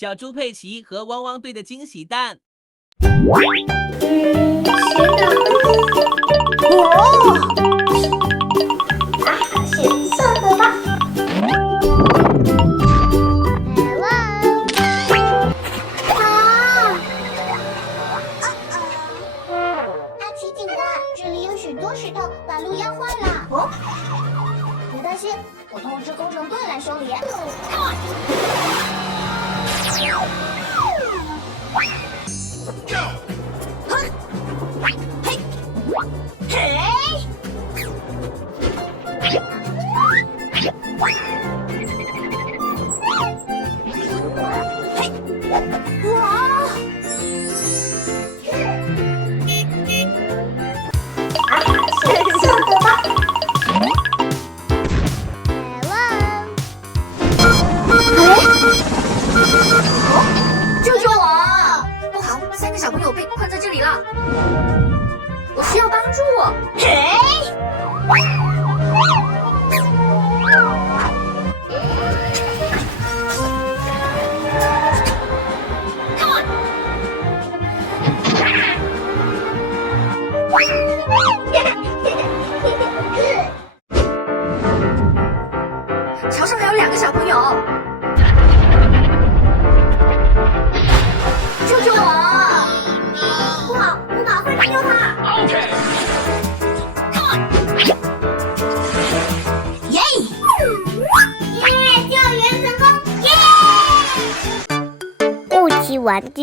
小猪佩奇和汪汪队的惊喜蛋。浅色的吧。阿奇警官，这里有许多石头，把路压坏了。哦，别担心，我通知工程队来修理。救救我！不好，3个小朋友被困在这里了，我需要帮助。桥上还有2个小朋友。救救我！不好，木马会扔掉它。耶！耶！救援成功！耶！物质玩具。